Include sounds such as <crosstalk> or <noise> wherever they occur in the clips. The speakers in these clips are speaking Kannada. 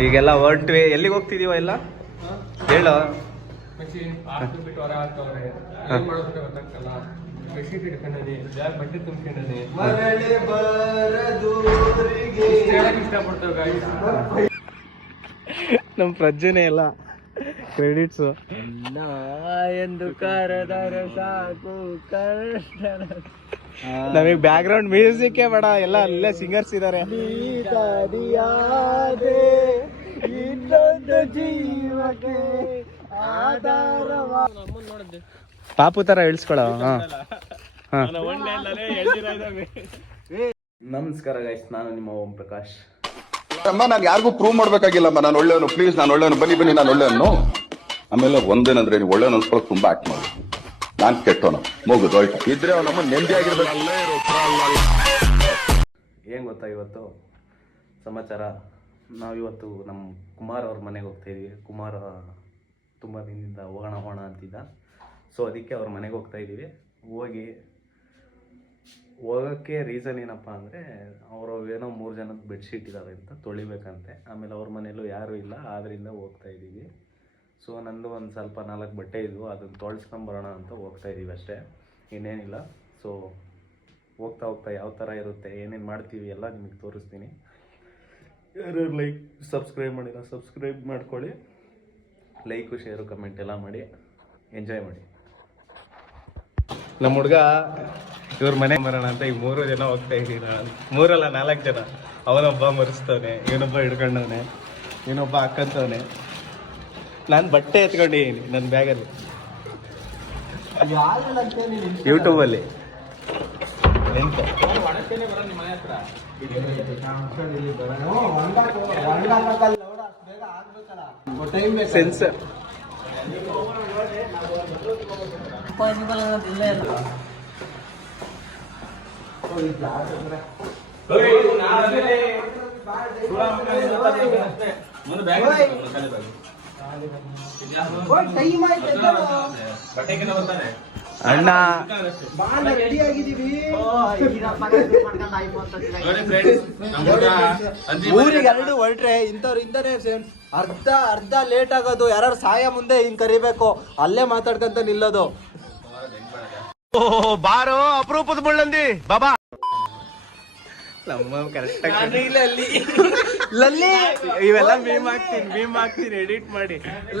ಈಗೆಲ್ಲ ಹೊರಟ್ವಿ ಎಲ್ಲಿಗೆ ಹೋಗ್ತಿದೀವ ಎಲ್ಲ? ಹೇಳು. ನಮ್ ನಮ್ಮ ಪ್ರಜ್ಜನೆ ಎಲ್ಲ ಕ್ರೆಡಿಟ್ಸು ಎಂದು ಕರೆದರೆ ಸಾಕು ನಮಗೆ ಬ್ಯಾಕ್ ಗ್ರೌಂಡ್ ಮ್ಯೂಸಿಕ್ ಬೇಡ ಎಲ್ಲ ಅಲ್ಲೇ ಸಿಂಗರ್ಸ್ ಜೀವಕ್ಕೆ ಪಾಪು ತರ ಇಳಿಸ್ಕೊಳ ನಮಸ್ಕಾರ ಗೈಸ್ ನಾನು ನಿಮ್ಮ ಓಂ ಪ್ರಕಾಶ್. ಅಮ್ಮ ನಾನು ಯಾರಿಗೂ ಪ್ರೂವ್ ಮಾಡ್ಬೇಕಾಗಿಲ್ಲಮ್ಮ ನಾನು ಒಳ್ಳೆಯವನು ಪ್ಲೀಸ್ ನಾನು ಒಳ್ಳೆಯವನು. ಬನ್ನಿ ಬನ್ನಿ ನಾನು ಒಳ್ಳೆಯವನು. ಆಮೇಲೆ ಒಂದೇನಂದ್ರೆ ನೀವು ಒಳ್ಳೆಯವನು ಅನ್ಸ್ಕೊಳಕ್ ತುಂಬಾ ಆಕ್ಟ್ ಮಾಡಿ. ನಾನ್ ಕೆಟ್ಟವನು. ಮುಗುದು ಇದ್ರೆ ಅವನಮ್ಮ ನೆಮ್ಮದಿ ಏನು ಗೊತ್ತಾ ಇವತ್ತು? ಸಮಾಚಾರ, ನಾವಿವತ್ತು ನಮ್ಮ ಕುಮಾರ್ ಅವ್ರ ಮನೆಗೆ ಹೋಗ್ತಾ ಇದೀವಿ. ಕುಮಾರ್ ತುಂಬ ದಿನದಿಂದ ಹೋಗೋಣ ಹೋಗೋಣ ಅಂತಿದ್ದ. ಸೊ ಅದಕ್ಕೆ ಅವ್ರ ಮನೆಗೆ ಹೋಗ್ತಾ ಇದ್ದೀವಿ ಹೋಗಿ, ಹೋಗೋಕ್ಕೆ ರೀಸನ್ ಏನಪ್ಪ ಅಂದರೆ, ಅವರು ಏನೋ ಮೂರು ಜನದ ಬೆಡ್ಶೀಟ್ ಇದ್ದಾವೆ ಅಂತ ತೊಳಿಬೇಕಂತೆ. ಆಮೇಲೆ ಅವ್ರ ಮನೆಯಲ್ಲೂ ಯಾರೂ ಇಲ್ಲ. ಆದ್ದರಿಂದ ಹೋಗ್ತಾ ಇದ್ದೀವಿ ಸೊ ನಂದು ಒಂದು ಸ್ವಲ್ಪ ನಾಲ್ಕು ಬಟ್ಟೆ ಇದ್ವು. ಅದನ್ನು ತೊಳ್ಸ್ಕೊಂಬರೋಣ ಅಂತ ಹೋಗ್ತಾ ಇದ್ದೀವಿ ಅಷ್ಟೇ. ಇನ್ನೇನಿಲ್ಲ. ಸೊ ಹೋಗ್ತಾ ಹೋಗ್ತಾ ಯಾವ ಥರ ಇರುತ್ತೆ, ಏನೇನು ಮಾಡ್ತೀವಿ ಎಲ್ಲ ನಿಮಗೆ ತೋರಿಸ್ತೀನಿ. ಯಾರು ಲೈಕ್ ಸಬ್ಸ್ಕ್ರೈಬ್ ಮಾಡಿಲ್ಲ ಸಬ್ಸ್ಕ್ರೈಬ್ ಮಾಡ್ಕೊಳ್ಳಿ. ಲೈಕು ಶೇರು ಕಮೆಂಟ್ ಎಲ್ಲ ಮಾಡಿ. ಎಂಜಾಯ್ ಮಾಡಿ. ನಮ್ಮ ಹುಡುಗ ಇವ್ರ ಮನೆ ಬರೋಣ ಅಂತ ಈಗ ಮೂರು ಜನ ಹೋಗ್ತಾ ಇದ್ದೀನಿ ಮೂರಲ್ಲ, ನಾಲ್ಕು ಜನ. ಅವನೊಬ್ಬ ಮರೆಸ್ತವನೆ ಇವನೊಬ್ಬ ಹಿಡ್ಕೊಂಡವನೆ ಇವನೊಬ್ಬ ಹಾಕಂತವನೆ. ನಾನು ಬಟ್ಟೆ ಎತ್ಕೊಂಡಿದ್ದೀನಿ ನನ್ನ ಬ್ಯಾಗಲ್ಲಿ. ಯೂಟ್ಯೂಬಲ್ಲಿ ಎಂತ? ಸೆನ್ಸರ್ ಅಣ್ಣ. ಊರಿಗೆ ಎರಡು ಹೊರಟ್ರೆ ಇಂಥವ್ರು ಇಂತಾನೆ ಅರ್ಧ ಅರ್ಧ ಲೇಟ್ ಆಗೋದು ಯಾರು ಸಾಯ ಮುಂದೆ ಹಿಂಗ್ ಕರಿಬೇಕು ಅಲ್ಲೇ ಮಾತಾಡ್ಕಂತ ನಿಲ್ಲೋದು. ಬಾರೋ ಅಪರೂಪದ ಮುಳ್ಳಂದಿ. ಬಾಬಾ. ನಮ್ಮ ಕರೆಕ್ಟ್ ಲಲ್ಲಿ ಇವೆಲ್ಲ ಮೀಮ್ ಹಾಕ್ತೀನಿ ಮೀಮ್ ಹಾಕ್ತೀನಿ ಎಡಿಟ್ ಮಾಡಿ.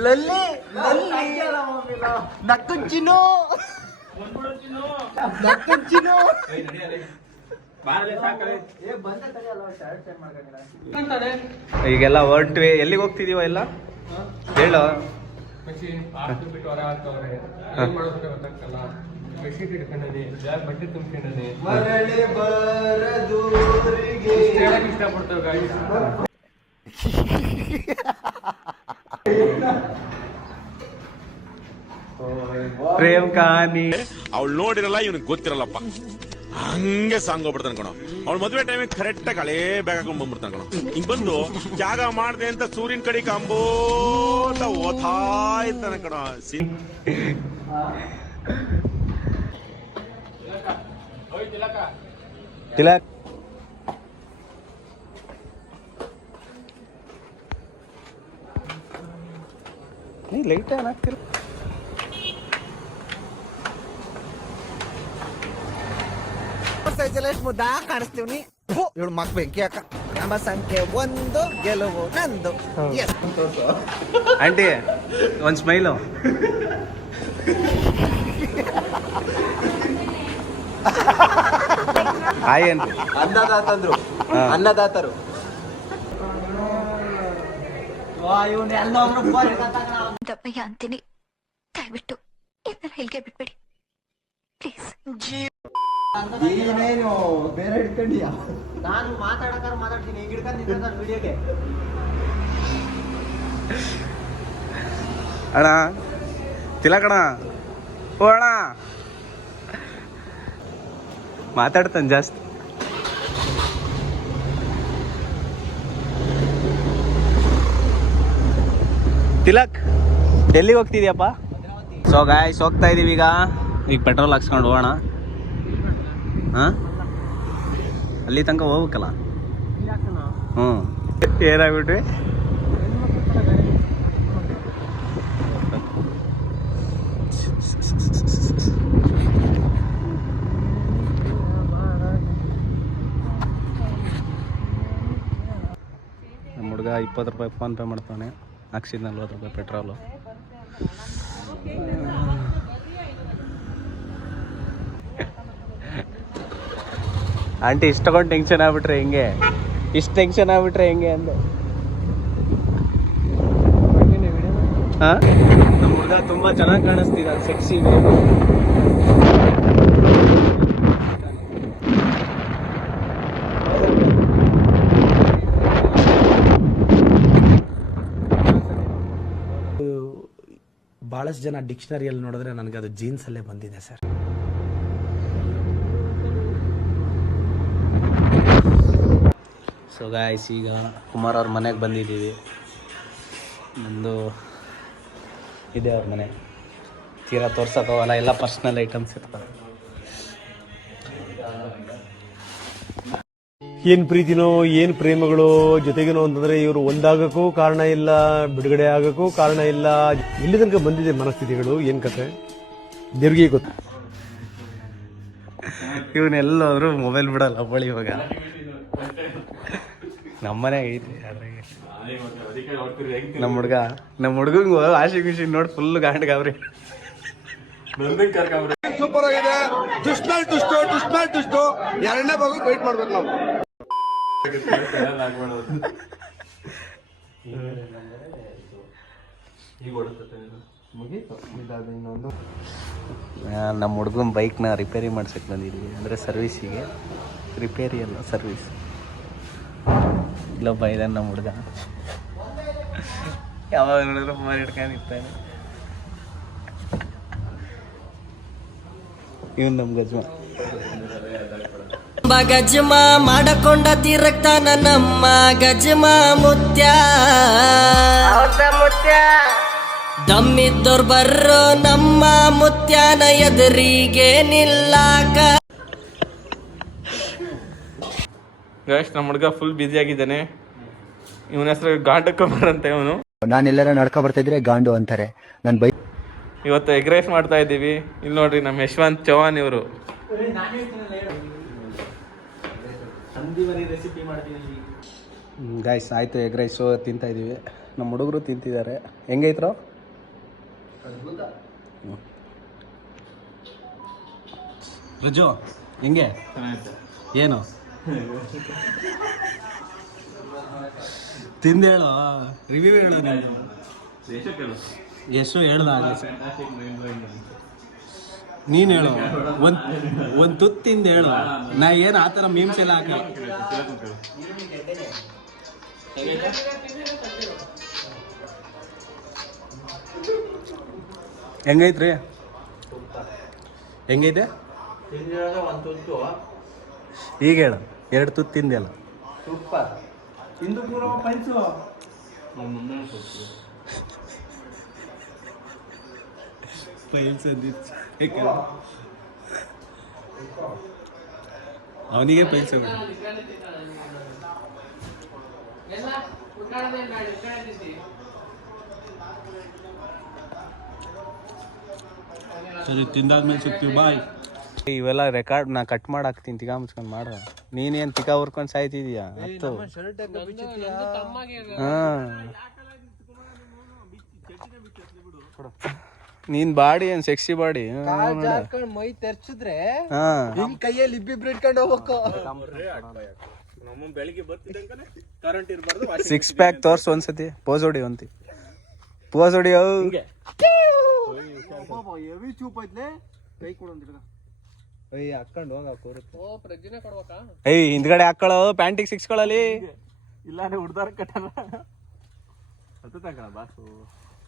ಲಲ್ಲಿ ಲಲ್ಲಿ. ನಕ್ಕುಂಚಿನು. ನಕ್ಕುಂಚಿನು. ಈಗೆಲ್ಲ ಹೊರಟ್ವಿ ಎಲ್ಲಿಗೆ ಹೋಗ್ತಿದೀವ ಎಲ್ಲ? ಹೇಳು. ಬೆಡ್ಶೀಟ್ ಹಿಡ್ಕೊಂಡನಿ ಬ್ಯಾಗ್ ಬಟ್ಟೆ ತುಂಬ್ಕೊಂಡನಿ ಹೇಳಕ್ ಇಷ್ಟಪಡ್ತೇವೆ ಗಾಡಿ? ಪ್ರೇಮ್ ಕಹಾನಿ ಅವ್ಳು ನೋಡಿರಲ್ಲ ಇವ್ನಿಗೆ ಗೊತ್ತಿರಲ್ಲಪ್ಪ. ಹಂಗೆ ಸಾಂಗ್ ಹೋಗ್ಬಿಡ್ತಾನೆ ಕಣೋ. ಅವ್ಳ ಮದುವೆ ಟೈಮಿಗೆ ಕರೆಕ್ಟ್ ಆಗಿ ಹಳೇ ಬ್ಯಾಗ್ ಹಾಕೊಂಡ್ ಬಂದ್ಬಿಡ್ತಾನೆ ಕಣ. ಹಿಂಗ್ ಬಂದು ಜಾಗ ಮಾಡಿದೆ ಅಂತ ಸೂರ್ಯನ ಕಡೆ ಕಂಬೋ ಅಂತ ಓದ್ತಾ ಇರ್ತಾನೆ ಕಣ. ತಿಲಕ್ ನೀ ಲೈಟ್ ಏನಾಗ್ತಿಲ್ಲ ಎಷ್ಟು ಮುದ್ದ ಕಾಣಿಸ್ತೀವಿ ಇವಳು ಮಕ್ ಬೆಂಕಿ ಅಕ್ಕ ಎಂಬ ಸಂಖ್ಯೆ ಒಂದು ಗೆಲುವು ನಂದು. Yes. ಆಂಟಿ ಒಂದ್ ಸ್ಮೈಲು <laughs> ಹಾಯ್ ಅಂತ ಅನ್ನದಾತಂದ್ರು ಹಾ. ಅನ್ನದಾತರು ದಪ್ಪಯ್ಯ ಅಂತೀನಿ ದಯವಿಟ್ಟು ಇದನ್ನ ಇಲ್ಲಿಗೆ ಬಿಟ್ಬಿಡಿ ಪ್ಲೀಸ್ ಏನೇನು ಬೇರೆ ಹಿಡ್ಕೊಂಡಿಯಾ ನಾನು ಮಾತಾಡಕಾರ ಮಾತಾಡ್ತೀನಿ ಈಗ ಹಿಡ್ಕೊಂಡು ವಿಡಿಯೋಗೆ ಅಣ್ಣ ತಿಲಕಣ ಓ ಅಣ್ಣ ಮಾತಾಡ್ತಾನೆ ಜಾಸ್ತಿ. ತಿಲಕ್, ಎಲ್ಲಿಗೆ ಹೋಗ್ತಿದ್ಯಪ್ಪ? ಸೊ ಗಾಯ್ಸ್ ಹೋಗ್ತಾ ಇದೀವಿ ಈಗ. ಈಗ ಪೆಟ್ರೋಲ್ ಹಾಕ್ಸ್ಕೊಂಡು ಹೋಗೋಣ. ಹಾಂ? ಅಲ್ಲಿ ತನಕ ಹೋಗ್ಬೇಕಲ್ಲ? ಹ್ಞೂ ಏನಾಗ್ಬಿಟ್ವಿ? ಹುಡುಗ ಇಪ್ಪತ್ತು ರೂಪಾಯಿ ಫೋನ್ ಪೇ ಮಾಡ್ತಾನೆ. ಹಾಕ್ಸಿದ ನಲ್ವತ್ತು ರೂಪಾಯಿ ಪೆಟ್ರೋಲು. ಆಂಟಿ ಇಷ್ಟು ತಗೊಂಡು ಟೆನ್ಷನ್ ಆಗ್ಬಿಟ್ರೆ ಹೆಂಗೆ? ಇಷ್ಟು ಟೆನ್ಷನ್ ಆಗ್ಬಿಟ್ರೆ ಹೆಂಗೆ ಅಂದೆ. ಹಾಂ? ನಮ್ಮ ಹುಡುಗ ತುಂಬ ಚೆನ್ನಾಗಿ ಕಾಣಿಸ್ತಿದ್ದ ಸೆಕ್ಸಿ ಭಾಳಷ್ಟು ಜನ ಡಿಕ್ಷನರಿಯಲ್ಲಿ ನೋಡಿದ್ರೆ ನನಗೆ ಅದು ಜೀನ್ಸಲ್ಲೇ ಬಂದಿದೆ ಸರ್. ಸೊ ಗಾಯ್ಸ್ ಈಗ ಕುಮಾರ್ ಅವ್ರ ಮನೆಗೆ ಬಂದಿದ್ದೀವಿ. ನಂದು ಇದೆ ಅವ್ರ ಮನೆ. ತೀರಾ ತೋರ್ಸೋಕ್ಕೋಲ್ಲ ಎಲ್ಲ ಪರ್ಸ್ನಲ್ ಐಟಮ್ಸ್ ಇರ್ತವೆ. ಏನ್ ಪ್ರೀತಿನೋ ಏನ್ ಪ್ರೇಮಗಳು ಜೊತೆಗೇನೋ ಅಂತಂದ್ರೆ ಇವರು ಒಂದಾಗಕ್ಕೂ ಕಾರಣ ಇಲ್ಲ ಬಿಡುಗಡೆ ಆಗಕ್ಕೂ ಕಾರಣ ಇಲ್ಲ. ಇಲ್ಲಿ ತನಕ ಬಂದಿದೆ ಮನಸ್ಥಿತಿಗಳು ಏನ್ ಕತೆ? ದೇವ್ರಿಗೆ ಗೊತ್ತು? ಇವನ್ನೆಲ್ಲೋದ್ರು ಮೊಬೈಲ್ ಬಿಡಲ್ಲ ಬಳಿ ಇವಾಗ. ನಮ್ಮನೆ ಐತಿ ನಮ್ಮ ಹುಡುಗ ನಮ್ಮ ಹುಡುಗಂಗೆ ವಾಷಿಂಗ್ ಮಿಷಿನ್ ನೋಡಿ ಫುಲ್ ಗಾಂಡ್ಗಾವ್ರಿ ಸೂಪರ್ ಆಗಿದೆ. ದುಷ್ಟು ದುಷ್ಟು ಎರಡನೇ ಭಾಗಕ್ಕೆ ವೈಟ್ ಮಾಡ್ಬೇಕು ನಾವು. ನಮ್ಮ ಹುಡುಗನ ಬೈಕ್ನ ರಿಪೇರಿ ಮಾಡ್ಸಕ್ಕೆ ಬಂದಿದ್ದೀವಿ ಅಂದರೆ ಸರ್ವಿಸಿಗೆ ರಿಪೇರಿ ಅಲ್ಲ ಸರ್ವಿಸ್ ಇಲ್ಲೊಬ್ಬ ಇದ್ದಾನೆ ನಮ್ಮ ಹುಡುಗ. ಯಾವಾಗ ನೋಡಿದ್ರು ಮನೆ ಹಿಡ್ಕೊಂಡಿರ್ತಾನೆ. ಇವನು ನಮ್ಮ ಗಜ್ಮ ಗಜಮ ಮಾಡಕೊಂಡ ತಿರಕ್ತ ನನ್ನಮ್ಮ ಗಜಮ ಮುತ್ಯ. ಮುತ್ಯ? ದಮ್ಮಿದ್ದೋರ್ ಬರ್ರೋ ನಮ್ಮ ಮುತ್ಯಾನ ಎದುರಿಗೆ ನಿಲ್ಲಾಕ. ಗೈಸ್ ನಮ್ಮ ಹುಡುಗ ಫುಲ್ ಬ್ಯುಸಿ ಆಗಿದ್ದಾನೆ. ಇವನ ಹೆಸರು ಗಾಂಡ ಕುಮಾರ್ ಅಂತ ಇವನು. ನಾನೆಲ್ಲರ ನಡ್ಕೊ ಬರ್ತಾ ಇದ್ರೆ ಗಾಂಡು ಅಂತಾರೆ. ನನ್ನ ಬೈ ಇವತ್ತು ಎಗ್ ರೈಸ್ ಮಾಡ್ತಾ ಇದ್ದೀವಿ. ಇಲ್ಲಿ ನೋಡ್ರಿ ನಮ್ಮ ಯಶವಂತ್ ಚೌಹಾನ್ ಇವರು. ಗಾಯ್ಸ್ ಆಯಿತು ಎಗ್ ರೈಸು ತಿಂತಾ ಇದ್ದೀವಿ ನಮ್ಮ ಹುಡುಗರು ತಿಂತಿದ್ದಾರೆ. ಹೆಂಗೈತ್ರೋ ರಜು ಹೆಂಗೆ? ಏನು? ತಿಂದೇಳು ರಿವ್ಯೂ ಹೇಳು ನೀನು ಎಷ್ಟು ಹೇಳ್ದ ನೀನು ಹೇಳು. ಒಂದು ಒಂದು ತುತ್ತಿಂದ ಹೇಳು. ನಾ ಏನು ಆ ಥರ ಮೀಮ್ಸ್ ಎಲ್ಲ ಹಾಕಿ ಹೆಂಗೈತ್ರಿ? ಹೆಂಗೈತೆ? ಈಗ ಹೇಳು. ಎರಡು ತುತ್ತು ಅಂದಿತ್ತು ಯಾಕಂದ್ರೆ ಅವನಿಗೆ ಫೈಲ್ಸ್ ಸರಿ ತಿಂದಾದ್ಮೇಲೆ ಸಿಗ್ತೀವಿ. ಬಾಯ್ ಇವೆಲ್ಲ ರೆಕಾರ್ಡ್ ನಾ ಕಟ್ ಮಾಡಾಕ್ತೀನಿ ತಿಗಾ ಮುಚ್ಕೊಂಡು ಮಾಡ. ನೀನೇನು ತಿಕಾ ಹುರ್ಕೊಂಡು ಸಾಯ್ತಿದೀಯ? ಹತ್ತು. ಹಾಂ. ನೀನ್ ಬಾಡಿ ಏನ್ ಸೆಕ್ಸಿ ಬಾಡಿ? ಮೈ ತೆರ್ಚಿದ್ರೆ ನಿಮ್ ಕೈಯಲ್ಲಿ ಇಬ್ಬಿಬ್ರು ಇಟ್ಕೊಂಡು ಹೋಗ್ಬೇಕು. ಸಿಕ್ಸ್ ಪ್ಯಾಕ್ ತೋರ್ಸು ಒಂದ್ಸತಿ. ಪೋಸ್ ಹೊಡಿ ಒಂತಿ ಪೋಸ್ ಹೊಡಿ ಎವಿ ಚೂಪ್ ಐತ್ಲೆ. ಕೈ ಕೊಡೊಂದಿಡ್ಗ ಏಯ್ ಹಾಕೊಂಡು ಹೋಗ ಕೂರುತ್ತೆ ಓ ಪ್ರಜ್ಞೆ ಕೊಡ್ಬೇಕಾ? ಏಯ್ ಹಿಂದ್ಗಡೆ ಹಾಕೊಳ್ಳೋ ಪ್ಯಾಂಟಿಗೆ ಸಿಕ್ಸ್ಕೊಳ್ಳಲಿ ಇಲ್ಲಾಂದ್ರೆ ಹುಡ್ದಾರ ಕಟ್ಟಲ್ಲ. ಅದು ಬಾಸು.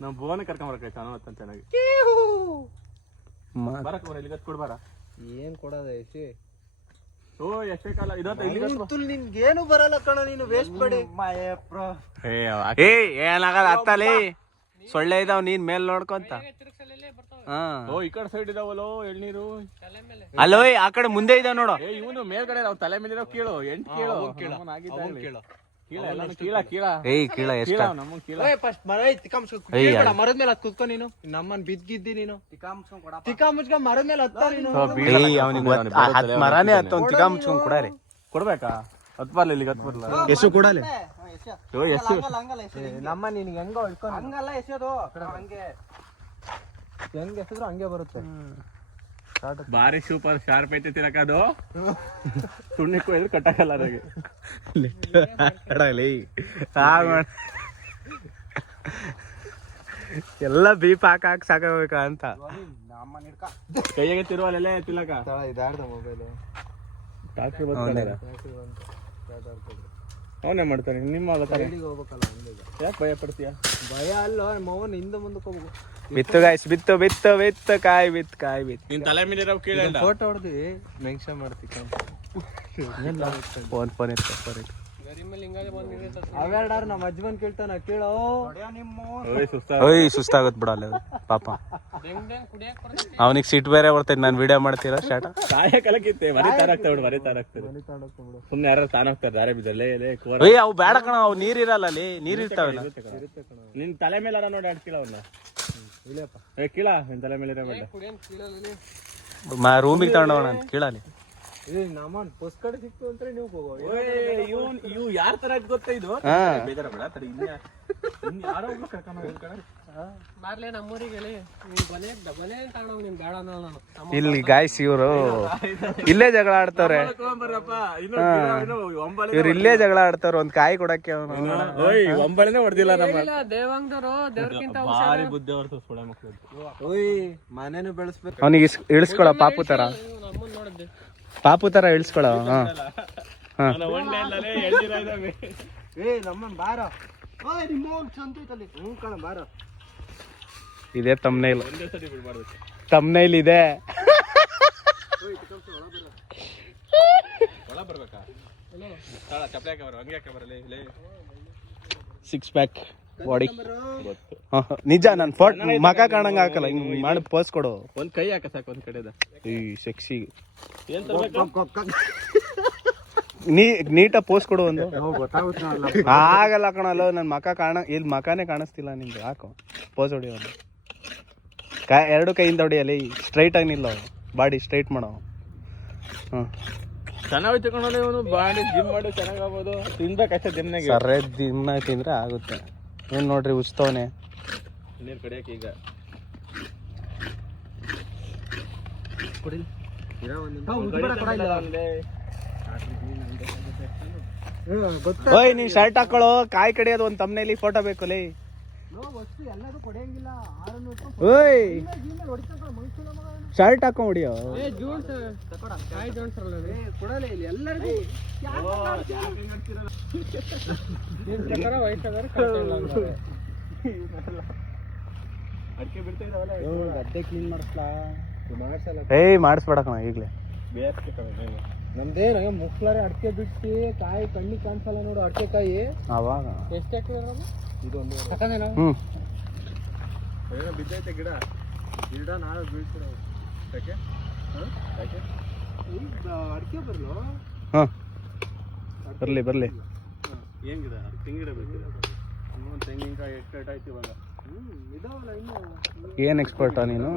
ನಾವು ಬೋನ ಕರ್ಕೊಂಬರಕ್ಕೆ ಚೆನ್ನಾಗಿ? ಚೆನ್ನಾಗಿ ಬರಕ್ ಬರ ಇಲ್ಲಿಗೆ ಕೊಡ್ಬಾರ ಏನ್ ಕೊಡೋದ ಐತಿ ಓ ಎಷ್ಟೇ ಕಾಲ ಇದೊತ್ತ ಇಲ್ಲಿ ನಿನ್ಗೇನು ಬರಲ್ಲ ಕಣ ನೀನು ವೇಸ್ಟ್ ಪಡಿ. ಏ ಏನಾಗಲ್ಲ ಹತ್ತಲಿ ಸೊಳ್ಳೆ ಇದಾವ್ ನೀನ್ ಮೇಲ್ ನೋಡ್ಕೊಂತ. ಹಾ. ಓ ಈ ಕಡೆ ಸೈಡ್ ಇದಾವಲ್ಲೋ ಎಳ್ನೀರು? ಅಲ್ಲೋ ಆ ಕಡೆ ಮುಂದೆ ಇದಾವ ನೋಡು. ಏ ಇವನು ಮೇಲ್ಗಡೆ ತಲೆ ಮೇಲೆ ಕೇಳು ಎಂಟು ಕೇಳು. ಕೇಳು. ಏಯ್ ಕೀಳ ಎಷ್ಟ? ಫಸ್ಟ್ ಮರ ಏಯ್, ಮರದ ಮೇಲೆ ಹತ್ ಕುತ್ಕೊ ನೀನು. ನಮ್ಮನ್ ಬಿದ್ದಿದ್ದಿ ನೀನು. ತಿಕಾ ಮುಚ್ಕೊ ಮರದ ಮೇಲೆ ಹತ್ತ ನೀನು. ಅವನಿಗೆ ಹತ್ ಮರಾನೇ ಹತ್ತು ತಿಗಾ ಮುಚ್ಕೊಂಡ್ ಕೊಡಾರೆ. ಕೊಡ್ಬೇಕಾ? ಹತ್ ಬರ್ಲಿ ಇಲ್ಲಿಗೆ ಹತ್ ಬರ್ಲ. ಎಷ್ಟು ಕೊಡಾಲೆ. ನಮ್ಮ ನಿನ್ಗೆ ಹೆಂಗ ಹೊಡ್ಕೊಂಡು ಹಂಗಲ್ಲ ಎಸೆಯೋದು. ಹಂಗೆ. ಹೆಂಗ್ ಎಸಿದ್ರು ಹಂಗೆ ಬರುತ್ತೆ. ಬಾರಿ ಸೂಪರ್ ಶಾರ್ಪ್ ಐತೆ ತಿರಕ ಅದು. ಸುಣ್ಣಕ್ಕೆ ಕೊಯ್ದು ಕಟ್ಟಾಗಲ್ಲ ಅದಾಗೆ ಎಲ್ಲ ಬೀಪ್ ಹಾಕ ಹಾಕಿ ಸಾಕಾಗ್ಬೇಕಾ ಅಂತ. ಕೈಯಾಗೆ ತಿರುವಲ್ಲೆಲ್ಲ ತಿಲಕ ಇದಾರ್ದ ಮೊಬೈಲ್ ಅವನೇ. ಮಾಡ್ತಾನೆ ನಿಮ್ಮ ಯಾಕೆ ಭಯ ಪಡ್ತೀಯ? ಭಯ ಅಲ್ಲ ಮೌನ್ ಹಿಂದೆ ಮುಂದಕ್ಕೆ ಹೋಗ್ಬೇಕು. ಬಿತ್ತು ಗಾಯ್ಸ್ ಬಿತ್ತು ಬಿತ್ತು ಬಿತ್ತು ಕಾಯಿ ಬಿತ್ತು ಕಾಯಿ ಬಿತ್ತು. ನಿನ್ ತಲೆ ಮೇಲೆ ಇರೋ ಕೇಳ ಫೋಟೋ ಹೊಡೆದು ಮೆನ್ಷನ್ ಮಾಡ್ತೀವಿ ಫೋನ್ ಫೋನ್ ಇತ್ತು ಫೋನ್ ಇತ್ತು ಅವೆರಡಾರು ನಮ್ಮ ಅಜ್ಮನ್ ಕೇಳ್ತಾನ ಕೇಳೋ. ಓಯ್ ಸುಸ್ತಾಗತ್ ಬಿಡ ಅಲ್ಲಿ ಪಾಪ. ಅವನಿಗೆ ಸಿಟ್ ಬೇರೆ ಬರ್ತೈತಿ ನಾನು ವಿಡಿಯೋ ಮಾಡ್ತೀರಾ ಸ್ಟಾರ್ಟ್ ಕಾಯ ಕಲಕಿತ್ತೆ ಮರಿ ತಾರಾಗ್ತಾ ಬಿಡು ಮರಿ ತಾರಾಗ್ತದೆ ಸುಮ್ನೆ ಯಾರು ತಾನ ಹೋಗ್ತಾರೆ ದಾರೆ ಬಿದ್ದಲ್ಲೇ ಲೇ ಕೋರ. ಏಯ್ ಅವು ಬೇಡ ಕಣ ಅವು ನೀರ್ ಇರಲ್ಲ ಅಲ್ಲಿ ನೀರ್ ಇರ್ತಾವಲ್ಲ. ನಿನ್ ತಲೆ ಮೇಲೆ ನೋಡಿ ಆಡ್ಕಿಲ್ಲ ಅವನ್ನ ಏ ಕೀಳ ನಿನ್ ತಲೆ ಮೇಲೆ ಇರೋ ರೂಮಿಗೆ ತಗೊಂಡೋಣ ಅಂತ ಕೇಳಲಿ ಇದು ನಮ್ಮನ್ ಪುಸ್ ಕಡೆ ಸಿಕ್ತು ಅಂತ ನೀವು ಹೋಗೋ. ಇವ್ ಇವ್ ಯಾರ ತರ ಗೊತ್ತಾ ಇದು? ಬೇಜಾರ ಬೇಡ ತಡಿ ಇನ್ನ ಯಾರೋ ಕರ್ಕೊಂಡು. ಬಾರ್ಲೆ ನಮ್ಮೂರಿಗೆ ಹೇಳಿ ನೀನ್ ಬಲೆ ಬಲೆ ತಗೊಂಡೋಗ್ ನೀನ್ ಬೇಡ ಅನ್ನಲ್ಲ ನಾನು. ನಮ್ಮ ಇಲ್ಲಿ ಗಾಯ್ಸ್ ಇವರು ಇಲ್ಲೇ ಜಗಳ ಒಂಬಳೆ ಇವ್ರು ಇಲ್ಲೇ ಜಗಳ ಆಡ್ತಾರ ಒಂದ್ ಕಾಯಿ ಕೊಡಕ್ಕೆ ಒಂಬಳೆನೇ ಹೊಡೆದಿಲ್ಲ ನಮ್ಮ ಇಲ್ಲ ದೇವಂಗದವರು ದೇವ್ರಕ್ಕಿಂತ ಭಾರಿ ಬುದ್ಧಿ ಅವ್ರ ಸುಳೆ ಮಕ್ಳು. ಓಯ್ ಮನೇನು ಬೆಳೆಸ್ಬೇಕು. ಅವನಿಗೆ ಇಳಿಸ್ಕೊಳ ಪಾಪು ತರ. ನಮ್ಮನ್ನ ನೋಡಿದ್ದೆ. ಪಾಪು ತರ ಇಳಿಸ್ಕೊಳ ಹಾ. ಹಾ. ಏ ನಮ್ಮನ್ ಬಾರ. ಓಯ್ ನಿಮ್ಮ ಹ್ಞೂ ಕಣ ಬಾರ. ಇದೇ ತಮ್ನೈಲ್ ಒಂದೇ ಸರಿ ಬಿಡ್ಬಾರ್ದು ತಮ್ನೈಲ್ ಇದೆ. ಸಿಕ್ಸ್ ಪ್ಯಾಕ್ ಬಾಡಿ ನಿಜ ನಾನು ಫೋಟ್ ಮಕ ಕಾಣಂಗ ಹಾಕಲ್ಲ ಹಿಂಗ್ ಮಾಡಿ ಪೋಸ್ ಕೊಡು. ಒಂದ್ ಕೈ ಹಾಕ ಸಾಕು ಒಂದ್ ಕಡೆದ. ಈ ಸೆಕ್ಸಿ ನೀ ನೀಟಾಗಿ ಪೋಸ್ ಕೊಡು ಒಂದು. ಆಗಲ್ಲ ಕಣಲ್ಲ ನನ್ನ ಮಕ ಕಾಣ ಇಲ್ಲಿ ಮಕಾನೇ ಕಾಣಿಸ್ತಿಲ್ಲ ನಿಮ್ಗೆ ಹಾಕು. ಪೋಸ್ ಹೊಡಿ ಒಂದು. ಕೈ ಎರಡು ಕೈಯಿಂದ ಹೊಡಿಯಲ್ಲ ಸ್ಟ್ರೈಟ್ ಆಗಿ ನಿಲ್ಲ ಬಾಡಿ ಸ್ಟ್ರೈಟ್ ಮಾಡೋ ಹ್ಞೂ ಚೆನ್ನಾಗಿ ತಗೊಂಡಲ್ಲ ಇವನು ಬಾಡಿ ಜಿಮ್ ಮಾಡಿ ಚೆನ್ನಾಗಾಗ್ಬೋದು. ತಿನ್ಬೇಕು ತಿನ್ಬೇಕಷ್ಟೇ ದಿನಾಗೆ ಸರ್ರೆ ದಿನ ತಿಂದ್ರೆ ಆಗುತ್ತೆ. ಏನು ನೋಡ್ರಿ ಉಸ್ತವನೆ? ನೀರು ಕಡಿಯಕ್ಕೆ ಈಗ. ಓಯ್ ನೀನ್ ಶರ್ಟ್ ಹಾಕೊಳ್ಳೋ ಕಾಯಿ ಕಡಿಯೋದು ಒಂದು ತಮ್ಮನೇಲಿ ಫೋಟೋ ಬೇಕು ಲೇ. ಓಯ್! ಶರ್ಟ್ ಹಾಕೊಂಡ್ ಹೊಡಿಯೋ ಮಾಡ್ಸಲ್ಲ. ಏಯ್ ಮಾಡಿಸ್ಬೇಡ ಕಣ ಈಗಲೇ. ನಮ್ದೇನ ಮುಕ್ಳರೆ ಅಡಿಕೆ ಬಿಟ್ಟು ಕಾಯಿ ಕಣ್ಣಿಗೆ ಕಾಣಿಸಲ್ಲ ನೋಡು ಅಡಿಕೆ ಕಾಯಿ. ಅವಾಗ. ಎಷ್ಟು ಹಾಕಿದ್ರು ಹ್ಞೂ ಏನೋ ಬಿದ್ದೈತೆ ಗಿಡ. ಗಿಡ ನಾಳೆ ಬೀಳ್ತಿರೋ ಯಾಕೆ? ಯಾಕೆ? ಅಡಿಕೆ ಬರಲು? ಹಾಂ. ಬರಲಿ ಬರಲಿ. ಏನ್ ಗಿಡ? ತೆಂಗಿನ ಗಿಡ ಬೇಕಿಲ್ಲ ಇನ್ನೊಂದು ತೆಂಗಿನಕಾಯಿ ಎಷ್ಟು ಆಯ್ತು ಇವಾಗ. ಹ್ಮ್ ಇದಾವಲ್ಲ ಇನ್ನು. ಏನು ಎಕ್ಸ್ಪರ್ಟಾ ನೀನು?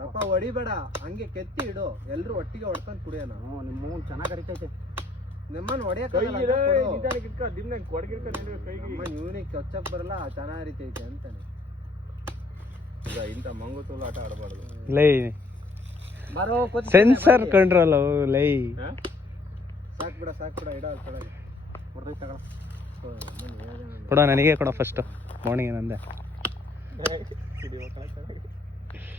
ತಪ್ಪ ಹೊಡಿಬೇಡ. ಹಂಗೆ ಕೆತ್ತಿ ಇಡು. ಎಲ್ರು ಒಟ್ಟಿಗೆ ಹೊಡ್ಕೊಂಡ್ ಕುಡಿಯೋಣ. ನಿಮ್ಮ ಚೆನ್ನಾಗಿ ಕರಿತೈತೆ. ನಿಮ್ಮನ್ನ ಹೊಡಿಯಕ್ಕಾಗಲ್ಲ ದಿನ ಕೊಡಗಿರ್ಕ ಕೈಗೆ. ಇವ್ನಿಗೆ ಕೊಚ್ಚಕ್ ಬರಲ್ಲ ಚೆನ್ನಾಗಿ ಹರಿತೈತೆ ಅಂತಾನೆ. ಇಲ್ಲ ಇಂಥ ಮಂಗುತೂಲು ಆಟ ಆಡಬಾರ್ದು. ಲೈ. ಬರೋ ಸೆನ್ಸರ್ ಕಂಟ್ರೋಲ್ ಲೈ. ಸಾಕ್ ಬಿಡ ಸಾಕ್ ಬಿಡ ಇಡ ಕೆಳಗೆ ಹೊಡ್ದೈತೆ ತಗೊಳ ಕೊಡ ನನಗೆ ಕೊಡ ಫಸ್ಟ್ ಮಾರ್ನಿಂಗ್ ನಂದೆ. <laughs>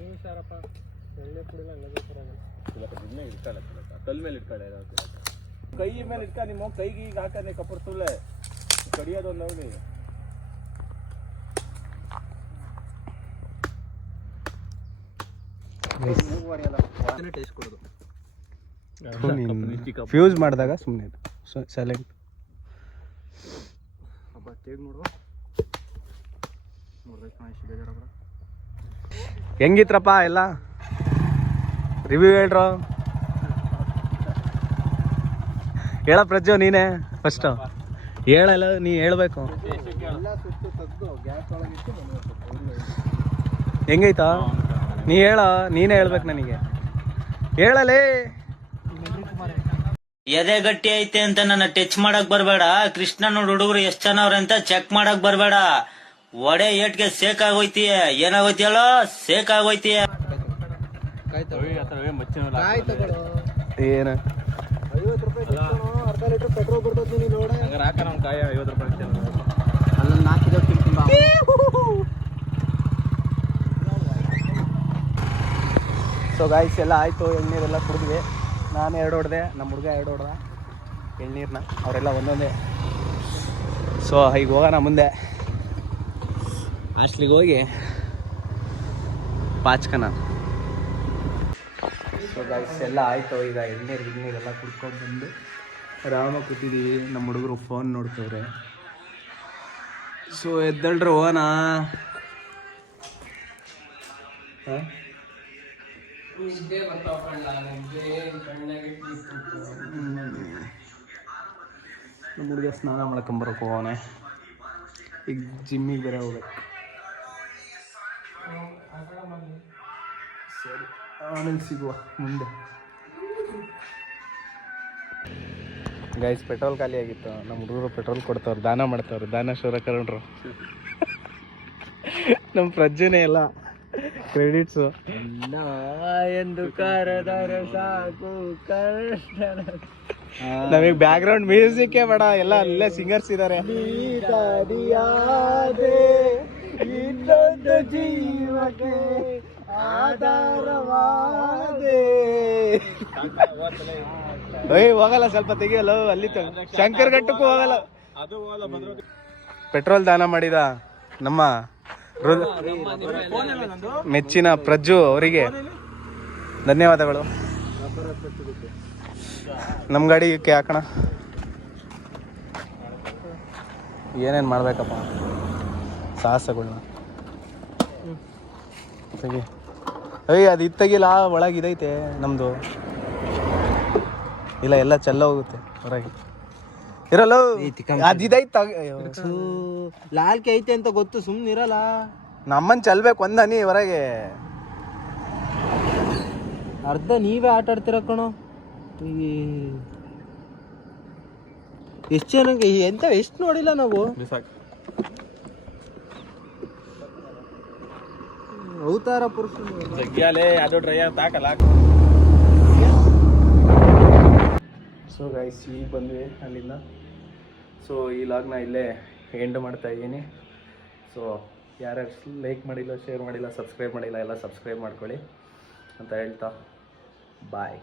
ನೀವು ಸಾರಪ್ಪ? ಎಣ್ಣೆ ಕುಡಿಲ್ಲ ಹಂಗೆ ಪರವಾಗಿಲ್ಲ ದಿನ ಇಟ್ಕೊಳ್ಳ ಕಲ್ ಮೇಲೆ ಇಟ್ಕೊಳ್ಳ ಕೈ ಮೇಲೆ ಇಟ್ಕ ನಿಮ್ಮ ಕೈಗೆ ಈಗ ಹಾಕನೆ ಕಪ್ಪರ್ ಸುಳ್ಳೆ. ಕಡಿಯೋದು ನೋಡಿ ಟೇಸ್ಟ್ ಕೊಡೋದು. ಫ್ಯೂಸ್ ಮಾಡಿದಾಗ ಸುಮ್ಮನೆ ಸೈಲೆಂಟ್ ಹಬ್ಬ ತೇಗ್ ನೋಡು ಹೆಂಗಿತ್ರಪ್ಪ ಎಲ್ಲ? ರಿವ್ಯೂ ಹೇಳ್ರು. ಹೇಳ ಪ್ರಜ್ಜು ನೀನೇ ಫಸ್ಟು ಹೇಳಲ್ಲ, ನೀ ಹೇಳ್ಬೇಕು. ಹೆಂಗೈತಾ? ನೀ ಹೇಳ, ನೀನೇ ಹೇಳ್ಬೇಕು ನನಗೆ. ಹೇಳಲೇ. ಎದೆ ಗಟ್ಟಿ ಐತೆ ಅಂತ ನನ್ನ ಟಚ್ ಮಾಡಕ್ ಬರ್ಬೇಡ. ನೋಡ್ ಹುಡುಗರು ಎಷ್ಟ್ ಜನ ಅವ್ರೆ ಅಂತ ಚೆಕ್ ಮಾಡಕ್ ಬರ್ಬೇಡ. ಒಡೆ ಏಟ್ಗೆ ಸೇಕ್ ಆಗೋಯ್ತೀಯ ಏನಾಗೋಯ್ತಿಯಲ್ಲ ಸೇಕ್ ಆಗೋಯ್ತೀಯ ಏನು? ಸೊ ಗಾಯ್ಸ್ ಎಲ್ಲ ಆಯಿತು. ಎಳ್ನೀರೆಲ್ಲ ಕುಡಿದ್ವಿ. ನಾನು ಎರಡು ಹೊಡೆದೆ ನಮ್ಮ ಹುಡುಗ ಎರಡು ಹೊಡೆದ. ಎಳ್ನೀರ್ನ ಅವರೆಲ್ಲ ಒಂದೊಂದೇ. ಸೊ ಈಗ ಹೋಗೋಣ ಮುಂದೆ. ಹಾಸ್ಟ್ಲಿಗೆ ಹೋಗಿ ಪಾಚ್ಕನ. ಸೊ ಎಲ್ಲ ಆಯಿತು. ಈಗ ಎಣ್ಣೆ ಗಿಣ್ಣೀರೆಲ್ಲ ಕುಡ್ಕೊಂಡು ಬಂದು ಆರಾಮ ಕೂತಿದ್ದೀವಿ ನಮ್ಮ ಹುಡುಗರು ಫೋನ್ ನೋಡ್ತವ್ರೆ. ಸೊ ಎದ್ದಳ್ರಿ ಹೋಗೋಣ. ನಮ್ಮ ಹುಡುಗ ಸ್ನಾನ ಮಾಡ್ಕೊಂಬರಕ್ಕೆ ಹೋಗೋಣ. ಈಗ ಜಿಮ್ಮಿಗೆ ಬೇರೆ ಹೋಗ್ಬೇಕು. ಸರಿ ಆಮೇಲೆ ಸಿಗುವ ಮುಂದೆ. ಗೈಸ್ ಪೆಟ್ರೋಲ್ ಖಾಲಿ ಆಗಿತ್ತು. ನಮ್ಮ ಹುಡುಗರು ಪೆಟ್ರೋಲ್ ಕೊಡ್ತವ್ರು ದಾನ ಮಾಡ್ತವ್ರು ದಾನ ಶೋರ ಕರಣ್ರು. ನಮ್ಮ ಪ್ರಜ್ಜೆನೇ ಎಲ್ಲ ಕ್ರೆಡಿಟ್ಸು ಎಂದು ಕರೆದರೆ ಸಾಕು ನಮಗೆ ಬ್ಯಾಕ್ ಗ್ರೌಂಡ್ ಮ್ಯೂಸಿಕ್ಕೇ ಬೇಡ ಎಲ್ಲ ಅಲ್ಲೇ ಸಿಂಗರ್ಸ್ ಇದ್ದಾರೆ ಜೀವಕ್ಕೆ ಆಧಾರವಾದೆ. ಹೋಗಲ್ಲ, ಸ್ವಲ್ಪ ತೆಗಿಯಲ್ಲ ಅಲ್ಲಿ ಶಂಕರ್ ಘಟ್ಟಕ್ಕೂ ಹೋಗಲ್ಲ. ಪೆಟ್ರೋಲ್ ದಾನ ಮಾಡಿದ ನಮ್ಮ ಮೆಚ್ಚಿನ ಪ್ರಜ್ಜು ಅವರಿಗೆ ಧನ್ಯವಾದಗಳು. ನಮ್ಮ ಗಾಡಿಗೆ ಹಾಕೋಣ? ಏನೇನು ಮಾಡಬೇಕಪ್ಪ? ಸಾಹಸಗಳನ್ನ ತೆಗಿ ಅಯ್ಯ ಅದು ಇತ್ತಗಿಲ್ಲ ಒಳಗೆ ಇದೈತೆ ನಮ್ಮದು ಇಲ್ಲ ಎಲ್ಲ ಚೆಲ್ಲ ಹೋಗುತ್ತೆ ಹೊರಗೆ. ಇರಲ್ಲ? ಅದು ಇದೈತೆ? ಲಾಲ್ಕೆ ಐತೆ ಅಂತ ಗೊತ್ತು ಸುಮ್ಮನೆ ಇರಲ್ಲ. ನಮ್ಮನ್ ಚೆಲ್ಬೇಕು ಒಂದನಿ ಹೊರಗೆ. ಅರ್ಧ ನೀವೇ ಆಟ ಆಡ್ತೀರ ಕಣೋ? ಎಷ್ಟು ಜನಕ್ಕೆ ಎಂತ ಎಷ್ಟು ನೋಡಿಲ್ಲ ನಾವು? ಅವತಾರ ಪುರುಷ ಅದು ಡ್ರೈಯರ್ ತಾಕಲ್ಲ ಸೊ ಗೈಸ್ ಈಗ ಬಂದ್ವಿ ಅಲ್ಲಿಂದ. ಸೊ ಈ ಲಾಗ್ನ ಇಲ್ಲೇ ಎಂಡ್ ಮಾಡ್ತಾ ಇದ್ದೀನಿ. ಸೊ ಯಾರ್ಯಾರು ಲೈಕ್ ಮಾಡಿಲ್ಲ ಶೇರ್ ಮಾಡಿಲ್ಲ ಸಬ್ಸ್ಕ್ರೈಬ್ ಮಾಡಿಲ್ಲ, ಎಲ್ಲ ಸಬ್ಸ್ಕ್ರೈಬ್ ಮಾಡ್ಕೊಳ್ಳಿ ಅಂತ ಹೇಳ್ತಾ. ಬಾಯ್